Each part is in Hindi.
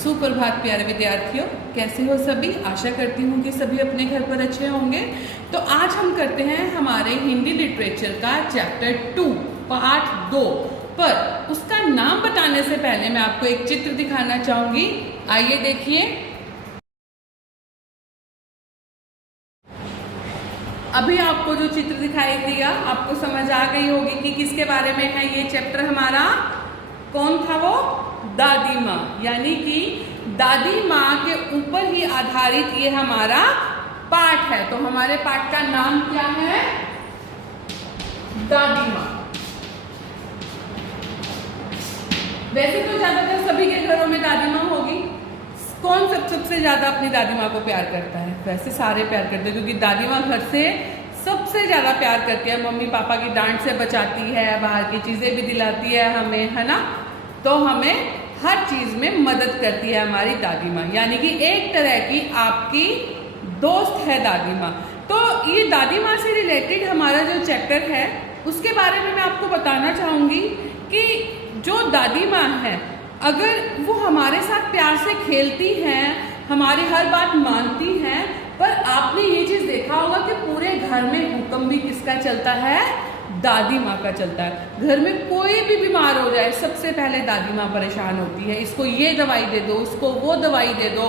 सुप्रभात प्यारे विद्यार्थियों, कैसे हो सभी। आशा करती हूँ कि सभी अपने घर पर अच्छे होंगे। तो आज हम करते हैं हमारे हिंदी लिटरेचर का चैप्टर 2 पार्ट 2 पर। उसका नाम बताने से पहले मैं आपको एक चित्र दिखाना चाहूंगी। आइए देखिए। अभी आपको जो चित्र दिखाई दिया आपको समझ आ गई होगी कि किसके बारे में है ये चैप्टर हमारा। कौन था वो? दादी माँ, यानी कि दादी माँ के ऊपर ही आधारित ये हमारा पाठ है। तो हमारे पाठ का नाम क्या है? दादी माँ। वैसे तो ज्यादातर सभी के घरों में दादी माँ होगी। कौन सबसे ज्यादा अपनी दादी माँ को प्यार करता है? वैसे सारे प्यार करते हैं, क्योंकि दादी माँ घर से सबसे ज्यादा प्यार करती है। मम्मी पापा की डांट से बचाती है, बाहर की चीजें भी दिलाती है हमें, है ना। तो हमें हर चीज में मदद करती है हमारी दादी माँ, यानी कि एक तरह की आपकी दोस्त है दादी माँ। तो ये दादी माँ से रिलेटेड हमारा जो चैप्टर है उसके बारे में मैं आपको बताना चाहूंगी कि जो दादी माँ है, अगर वो हमारे साथ प्यार से खेलती हैं, हमारी हर बात मानती हैं, पर आपने ये चीज देखा होगा कि पूरे घर में हुक्म भी किसका चलता है? दादी माँ का चलता है। घर में कोई भी बीमार हो जाए सबसे पहले दादी माँ परेशान होती है। इसको ये दवाई दे दो, उसको वो दवाई दे दो,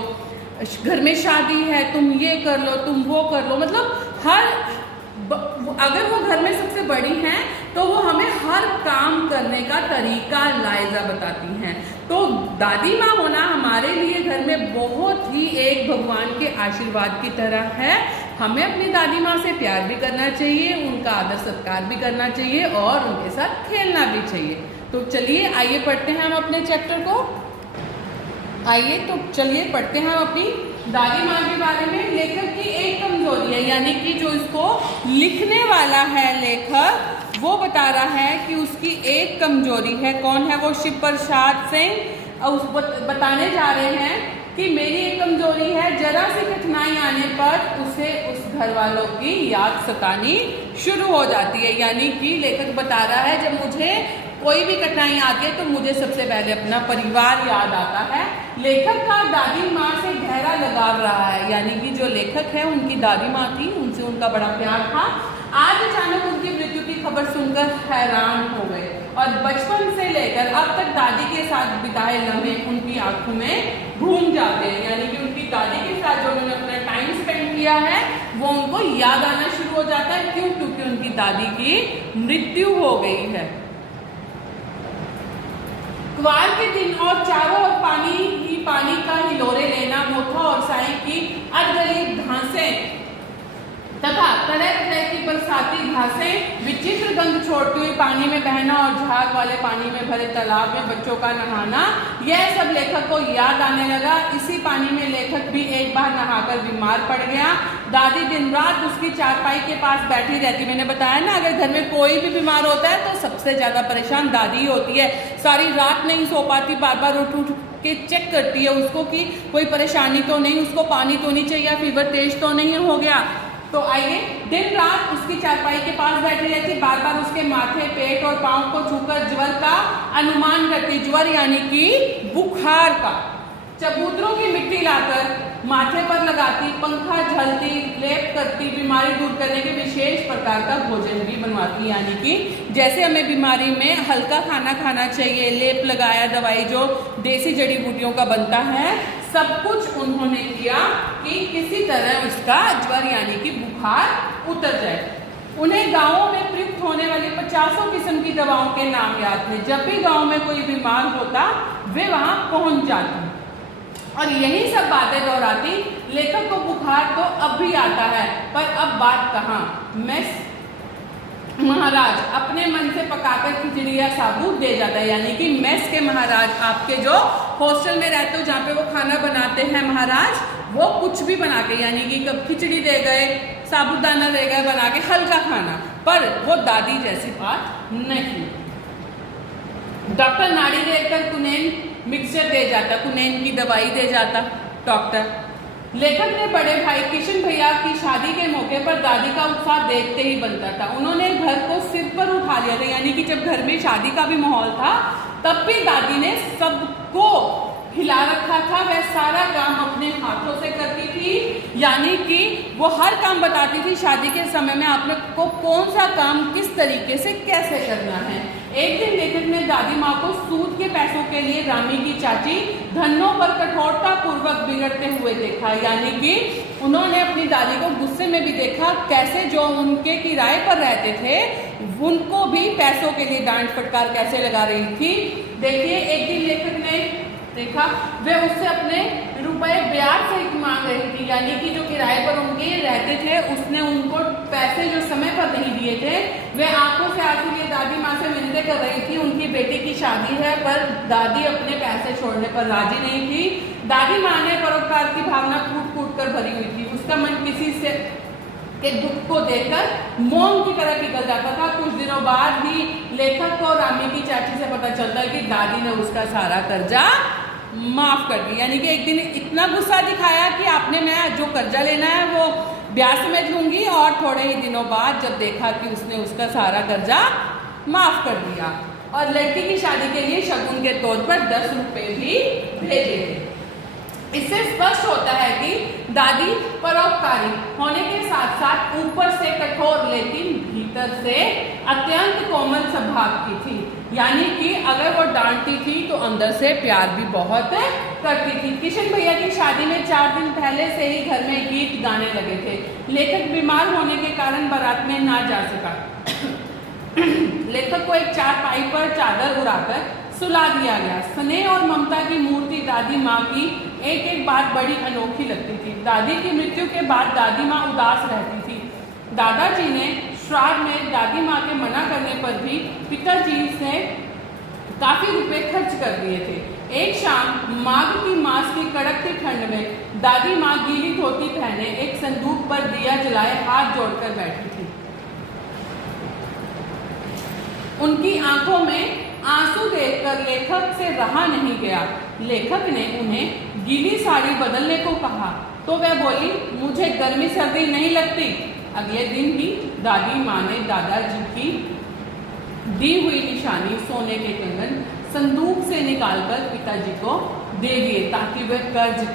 घर में शादी है तुम ये कर लो, तुम वो कर लो। मतलब अगर वो घर में सबसे बड़ी हैं तो वो हमें हर काम करने का तरीका लाइजा बताती हैं। तो दादी माँ होना हमारे लिए घर में बहुत ही एक भगवान के आशीर्वाद की तरह है। हमें अपनी दादी माँ से प्यार भी करना चाहिए, उनका आदर सत्कार भी करना चाहिए और उनके साथ खेलना भी चाहिए। तो चलिए आइए पढ़ते हैं हम अपने चैप्टर को। आइए तो चलिए पढ़ते हैं हम अपनी दादी माँ के बारे में। लेखक की एक कमजोरी है, यानी कि जो इसको लिखने वाला है लेखक, वो बता रहा है कि उसकी एक कमजोरी है। कौन है वो? शिव प्रसाद सिंह। और बताने जा रहे हैं कि मेरी एक कमजोरी है, जरा सी कठिनाई आने पर उसे उस घर वालों की याद सतानी शुरू हो जाती है। यानी कि लेखक बता रहा है जब मुझे कोई भी कठिनाई आती है तो मुझे सबसे पहले अपना परिवार याद आता है। लेखक का दादी माँ से गहरा लगाव रहा है, यानी कि जो लेखक है उनकी दादी माँ थी, उनसे उनका बड़ा प्यार था। आज अचानक उनकी मृत्यु की खबर सुनकर हैरान हो गए और बचपन से लेकर अब तक दादी के साथ बिताए लम्हे उनकी आंखों में घूम जाते हैं। यानी कि उनकी दादी के साथ जो उन्होंने अपना टाइम स्पेंड किया है वो उनको याद आना शुरू हो जाता है। क्यों? क्योंकि उनकी दादी की मृत्यु हो गई है। क्वार के दिन और चारों ओर पानी ही पानी का हिलोरे लेना, मोथा और साई की अधगली घासें तथा तरह तरह की बरसाती घासें विचित्र गंध छोड़ती हुई पानी में बहना और झाग वाले पानी में भरे तालाब में बच्चों का नहाना, यह सब लेखक को याद आने लगा। इसी पानी में लेखक भी एक बार नहाकर बीमार पड़ गया। दादी दिन रात उसकी चारपाई के पास बैठी रहती। मैंने बताया ना, अगर घर में कोई भी बीमार होता है तो सबसे ज्यादा परेशान दादी ही होती है। सारी रात नहीं सो पाती, बार बार उठ उठ के चेक करती है उसको कि कोई परेशानी तो नहीं, उसको पानी तो नहीं चाहिए, फीवर तेज तो नहीं हो गया। तो आइए, दिन रात उसकी चारपाई के पास बैठी रहती, बार बार उसके माथे, पेट और पांव को छूकर ज्वर का अनुमान करती। ज्वर यानी कि बुखार का। चबूतरों की मिट्टी लाकर माथे पर लगाती, पंखा झलती, लेप करती, बीमारी दूर करने के विशेष प्रकार का भोजन भी बनवाती। यानी कि जैसे हमें बीमारी में हल्का खाना खाना चाहिए, लेप लगाया, दवाई जो देसी जड़ी बूटियों का बनता है, सब कुछ उन्होंने किया कि किसी तरह उसका ज्वर यानी कि बुखार उतर जाए। उन्हें गांवों में प्रयुक्त होने वाली 50 किस्म की दवाओं के नाम याद थे। जब भी गांव में कोई बीमार होता वे वहां पहुंच जाती और यही सब बातें दोहराती। लेखक को बुखार तो अब भी आता है, पर अब बात कहाँ। मेस महाराज अपने मन से पकाकर खिचड़ी या साबुत दे जाता है। यानी कि मेस के महाराज, आपके जो हॉस्टल में रहते हो जहाँ पे वो खाना बनाते हैं महाराज, वो कुछ भी बना के, यानी कि कब खिचड़ी दे गए, साबुदाना दे गए बना के, हल्का खाना। पर वो दादी जैसी बात नहीं। डॉक्टर नाड़ी देखकर कुनैन मिक्सचर दे जाता, कुनैन की दवाई दे जाता डॉक्टर। लेखक ने बड़े भाई किशन भैया की शादी के मौके पर दादी का उत्साह देखते ही बनता था। उन्होंने घर को सिर पर उठा लिया था, यानी कि जब घर में शादी का भी माहौल था तब भी दादी ने सबको खिला रखा था वह सारा काम अपने हाथों से करती थी, यानी कि वो हर काम बताती थी शादी के समय में आप लोग को कौन सा काम किस तरीके से कैसे करना है। एक दिन लेखक ने दादी माँ को सूद के पैसों के लिए रामी की चाची धनों पर कठोरता पूर्वक बिगड़ते हुए देखा, यानी कि उन्होंने अपनी दादी को गुस्से में भी देखा, कैसे जो उनके किराए पर रहते थे उनको भी पैसों के लिए डांट फटकार कैसे लगा रही थी। देखिए एक दिन लेखक ने देखा वे उससे अपने रुपए ब्याज सहित मांग रही थी, यानी कि जो किराए पर उनके रहते थे उसने उनको पैसे जो समय पर नहीं दिए थे। वे आंखों से आंसू लिए दादी माँ से मिन्नतें कर रही थी, उनकी बेटी की शादी है, पर दादी अपने पैसे छोड़ने पर राजी नहीं थी। दादी माँ ने परोपकार की भावना फूट फूट कर भरी हुई थी, उसका मन किसी से के दुख को देखकर मोम की तरह पिघल जाता था। कुछ दिनों बाद ही लेखक को रामी की चाची से पता चलता है कि दादी ने उसका सारा कर्जा माफ कर दिया, यानी कि एक दिन इतना गुस्सा दिखाया कि आपने मैं जो कर्जा लेना है वो ब्याज समेत लूंगी, और थोड़े ही दिनों बाद जब देखा कि उसने उसका सारा कर्जा माफ कर दिया और लड़की की शादी के लिए शगुन के तौर पर 10 रुपए भी भेजे थे। इससे स्पष्ट होता है कि दादी परोपकारी होने के साथ साथ ऊपर से कठोर लेकिन भीतर से अत्यंत कोमल स्वभाव की थी, यानी कि अगर वो डांटती थी तो अंदर से प्यार भी बहुत करती थी। किशन भैया की शादी में 4 दिन पहले से ही घर में गीत गाने लगे थे। लेखक बीमार होने के कारण बारात में ना जा सका। लेखक को एक चारपाई पर चादर उड़ाकर सुला दिया गया। स्नेह और ममता की मूर्ति दादी माँ की एक एक बात बड़ी अनोखी लगती थी। दादी की मृत्यु के बाद दादी माँ उदास रहती थी। दादाजी ने श्राद्ध में दादी माँ के मना करने पर भी पिताजी से काफी रुपए खर्च कर दिए थे। एक शाम माघ की मास की कड़कती ठंड में दादी माँ गीली धोती पहने एक संदूक पर दिया जलाए हाथ जोड़कर बैठी थी। उनकी आंखों में आंसू देखकर लेखक से रहा नहीं गया। लेखक ने उन्हें गीली साड़ी बदलने को कहा तो वह बोली, मुझे गर्मी सर्दी नहीं लगती। अगले दिन ही दादी माँ ने दादाजी की दी हुई निशानी सोने के कंगन संदूक से निकालकर पिताजी को दे दिए ताकि वह कर्ज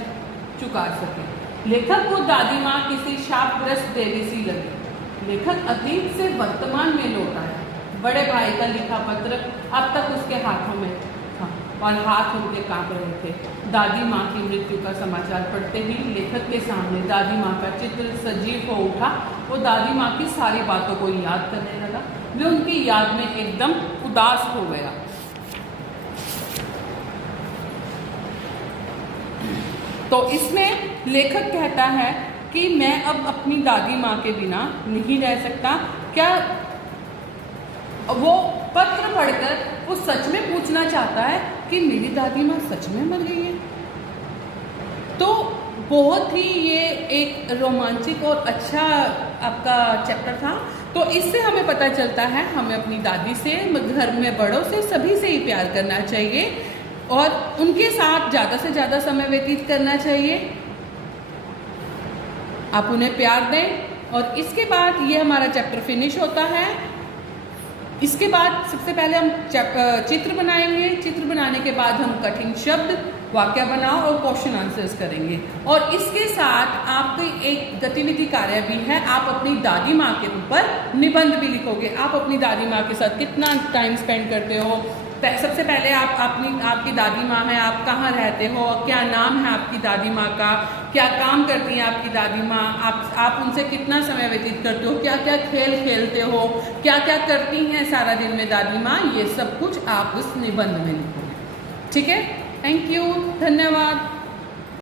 चुका सके। लेखक को दादी माँ किसी शापग्रस्त देवी सी लगी। लेखक अतीत से वर्तमान में लौट आया। बड़े भाई का लिखा पत्र अब तक उसके हाथों में था और हाथ उनके कांप रहे थे। दादी माँ की मृत्यु का समाचार पढ़ते ही लेखक के सामने दादी माँ का चित्र सजीव हो उठा। वो दादी माँ की सारी बातों को याद करने लगा। वे उनकी याद में एकदम उदास हो गया। तो इसमें लेखक कहता है कि मैं अब अपनी दादी माँ के बिना नहीं रह सकता। क्या वो पत्र पढ़कर वो सच में पूछना चाहता है कि मेरी दादी माँ सच में मर गई है? तो बहुत ही ये एक रोमांचक और अच्छा आपका चैप्टर था। तो इससे हमें पता चलता है हमें अपनी दादी से, घर में बड़ों से, सभी से ही प्यार करना चाहिए और उनके साथ ज़्यादा से ज़्यादा समय व्यतीत करना चाहिए। आप उन्हें प्यार दें। और इसके बाद ये हमारा चैप्टर फिनिश होता है। इसके बाद सबसे पहले हम चित्र बनाएंगे। चित्र बनाने के बाद हम कठिन शब्द, वाक्य बनाओ और क्वेश्चन आंसर्स करेंगे। और इसके साथ आपकी एक गतिविधि कार्य भी है, आप अपनी दादी माँ के ऊपर निबंध भी लिखोगे। आप अपनी दादी माँ के साथ कितना टाइम स्पेंड करते हो। सबसे पहले आपकी दादी माँ है, आप कहाँ रहते हो, क्या नाम है आपकी दादी माँ का, क्या काम करती हैं आपकी दादी माँ, आप उनसे कितना समय व्यतीत करते हो, क्या क्या खेल खेलते हो, क्या क्या करती हैं सारा दिन में दादी माँ, ये सब कुछ आप उस निबंध में लिखोगे। ठीक है, थैंक यू, धन्यवाद।